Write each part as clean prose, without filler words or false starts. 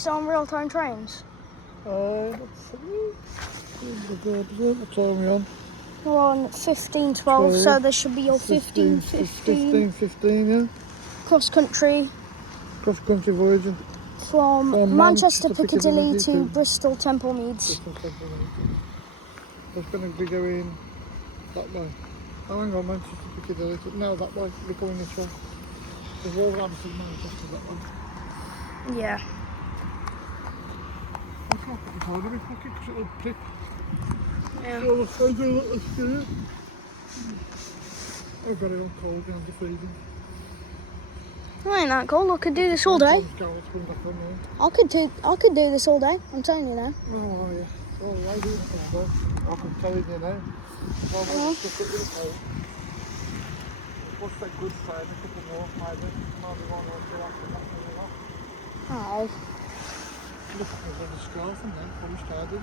still on real-time trains? Let's see. What time are we on? We're on 15:12, so there should be your 15:15 15, yeah. cross-country Cross-country voyaging. from Manchester Piccadilly to to Bristol Temple Meads. It's going to be going that way. Oh, hang on, Manchester Piccadilly. No, that way. We're going this way. There's Wolverhampton, Manchester, that way. Yeah. I can't put the phone in my pocket because it'll clip. Yeah. Oh, I do let this do it. I've got it on cold and I'm freezing. Well, ain't that cool? I could do this all day. I could do this all day. I'm telling you now. Oh, yeah. Oh, I do it all day. I can tell you now. I'll stick it with the cold. What's that good sign? A couple more, maybe. Maybe one or two after that. Oh. Look at the scarf and then how we started.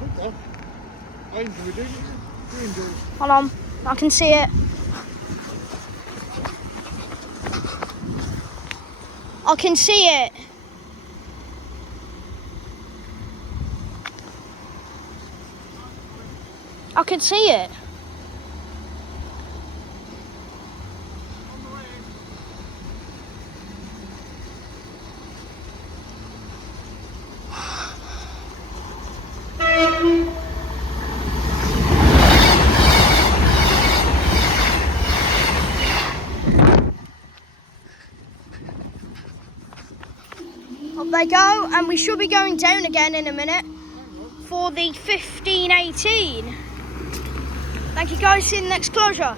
Look that. I enjoyed it. You enjoyed it. Hold on. I can see it. I can see it. I can see it. Up they go, and we should be going down again in a minute for the 15:18. Thank you guys, see you in the next closure.